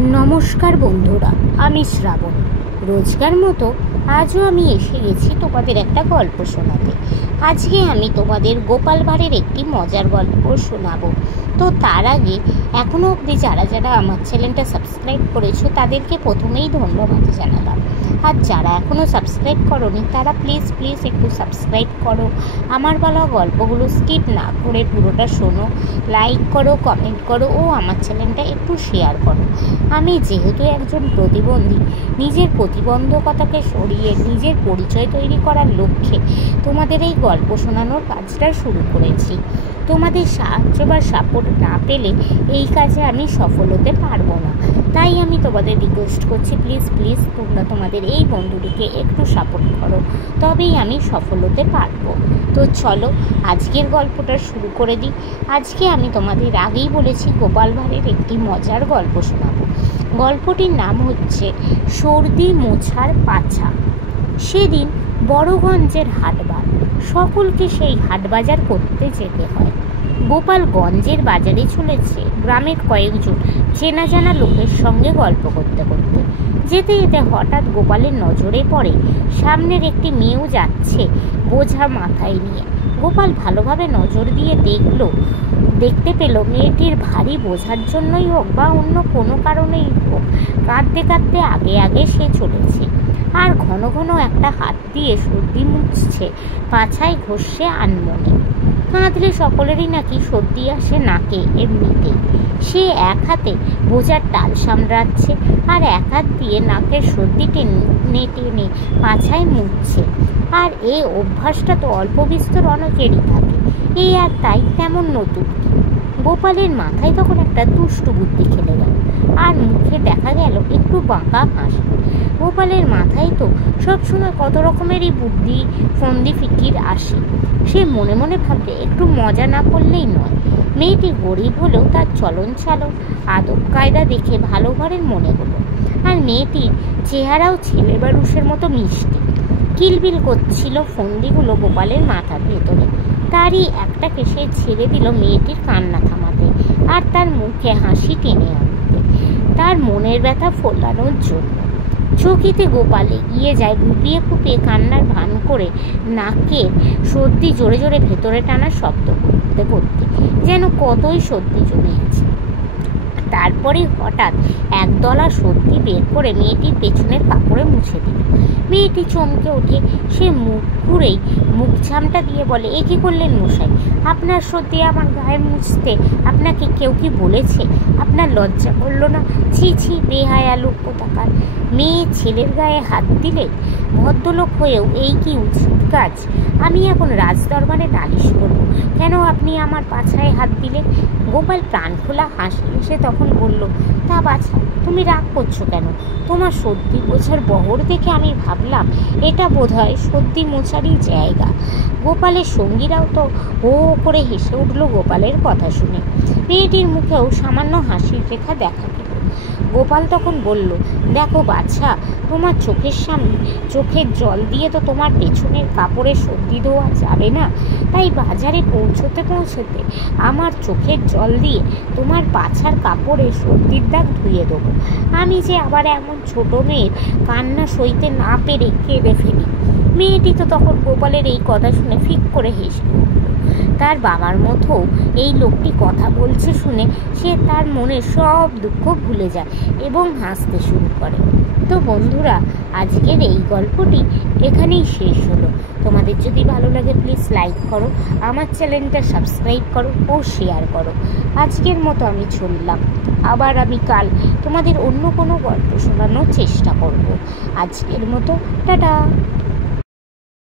নমস্কার বন্ধুরা, আমি শ্রাবণ। রোজকার মতো আজও আমি এসে গেছি তোমাদের একটা গল্প শোনাতে। আজকে আমি তোমাদের গোপাল ভাঁড়ের একটি মজার গল্প শোনাবো। তো তার আগে এখনও অবধি যারা যারা আমার চ্যানেলটা সাবস্ক্রাইব করেছো তাদেরকে প্রথমেই ধন্যবাদ জানালাম। আর যারা এখনও সাবস্ক্রাইব করোনি তারা প্লিজ একটু সাবস্ক্রাইব করো, আমার বলা গল্পগুলো স্কিপ না করে পুরোটা শোনো, লাইক করো, কমেন্ট করো ও আমার চ্যানেলটা একটু শেয়ার করো। আমি যেহেতু একজন প্রতিবন্ধী, নিজের প্রতিবন্ধকতাকে সরিয়ে নিজের পরিচয় তৈরি করার লক্ষ্যে তোমাদের এই গল্প শোনানোর কাজটা শুরু করেছি। তোমাদের সাহায্য বা সাপোর্ট না পেলে এই কাজে আমি সফল হতে পারবো না। তাই আমি তোমাদের রিকোয়েস্ট করছি, প্লিজ তোমরা তোমাদের এই বন্ধুটিকে একটু সাপোর্ট করো, তবেই আমি সফল হতে পারবো। তো চলো আজকের গল্পটা শুরু করে দিই। আজকে আমি তোমাদের আগেই বলেছি গোপাল ভাঁড়ের একটি মজার গল্প শোনাবো। গল্পটির নাম হচ্ছে সর্দি মোছার পাছা। সেদিন বড়গঞ্জের হাটবার, সকলকে সেই হাট বাজার করতে যেতে হয়। গোপাল গঞ্জের বাজারে চলেছে গ্রামের কয়েকজন চেনা জানা লোকের সঙ্গে গল্প করতে করতে। যেতে যেতে হঠাৎ গোপালের নজরে পড়ে সামনের একটি মেয়েও যাচ্ছে বোঝা মাথায় নিয়ে। গোপাল ভালোভাবে নজর দিয়ে দেখতে পেল মেয়েটির ভারী বোঝার জন্যই হোক বা অন্য কোনো কারণেই হোক কাঁদতে কাঁদতে আগে সে চলেছে। আর ঘন ঘন একটা হাত দিয়ে সর্দি মুছছে, পাছায় ঘষছে আনমনে। কাঁদলে সকলেরই নাকি সর্দি আসে নাকে এমনিতেই। সে এক হাতে বোঝার টাল সামলাচ্ছে আর এক হাত দিয়ে নাকের সর্দি টেনে টেনে পাছায় মুছছে। আর এই অভ্যাসটা তো অল্প বিস্তর অনেকেরই থাকে, এই আর তাই তেমন নতুন। গোপালের মাথায় তখন একটা দুষ্টু বুদ্ধি খেলে গেল, আর মুখে দেখা গেল একটু বাঁকা হাসি। গোপালের মাথায় তো সবসময় কত রকমেরই বুদ্ধি ফন্দি ফিকির আসে। সে মনে মনে ভাবলে একটু মজা না করলেই নয়। মেয়েটি গরিব হলেও তার চলন চালন আদব কায়দা দেখে ভালো ঘরের মনে হলো। আর মেয়েটির চেহারাও ছেলে মানুষের মতো মিষ্টি। কিলবিল করছিল ফন্দিগুলো গোপালের মাথার ভেতরে। তারই একটাকে সে ছেড়ে দিল মেয়েটির কান্না থামাতে আর তার মুখে হাসি টেনে আনতে, তার মনের ব্যথা ফোলানোর জন্য। চকিতে গোপাল এগিয়ে যায় ফুপিয়ে কান্নার ভান করে, নাকের সর্দি জোরে জোরে ভেতরে টানার শব্দ করতে করতে যেন কতই সর্দি জমে আছে। তারপরে হঠাৎ একদলা সর্দি বের করে মেয়েটির পেছনের কাপড়ে মুছে দিল। মেয়েটি চমকে ওঠে। সে মুখ ঘুরেই মুখ ঝামটা দিয়ে বলে, এ কি করলেন মশাই? আপনার সর্দি আমার গায়ে মুছতে আপনাকে কেউ কি বলেছে? আপনার লজ্জা করলো না? ছি বেহায়া লোক কোথাকার। মেয়ে ছেলের গায়ে হাত দিলে? ভদ্রলোক হয়েও এই কি উচিত কাজ? আমি এখন রাজদরবারে নালিশ করব, কেন আপনি আমার পাছায় হাত দিলেন? গোপাল প্রাণ খোলা হাসি এসে তখন বলল, তা বাছা, তুমি রাগ করছো কেন? তোমার সর্দি মোছার বহর দেখে আমি ভাবলাম এটা বোধহয় সর্দি মোছারই জায়গা। গোপালের সঙ্গীরাও তো হো করে হেসে উঠল গোপালের কথা শুনে। মেয়েটির মুখেও সামান্য হাসির রেখা দেখা গেল। গোপাল তখন বলল, দেখো বাছা, তোমার চোখের সামনে চোখের জল দিয়ে তো তোমার পেছনের কাপড়ে সর্দি ধোয়া যাবে না। তাই বাজারে পৌঁছতে আমার চোখের জল দিয়ে তোমার পাছার কাপড়ে সর্দির দাগ ধুয়ে দেবো। আমি যে আবার এমন ছোট মেয়ের কান্না সইতে না পেরে কেঁদে ফেলি। মেয়েটি তো তখন গোপালের এই কথা শুনে ফিক করে হেসে উঠল। তার বাবার মতো এই লোকটি কথা বলছে শুনে সে তার মনে সব দুঃখ ভুলে যায় এবং হাসতে শুরু করে। তো বন্ধুরা, আজকের এই গল্পটি এখানেই শেষ হলো। তোমাদের যদি ভালো লাগে প্লিজ লাইক করো, আমার চ্যানেলটা সাবস্ক্রাইব করো ও শেয়ার করো। আজকের মতো আমি চললাম, আবার আমি কাল তোমাদের অন্য কোনো গল্প শোনানোর চেষ্টা করব। আজকের মতো টাটা।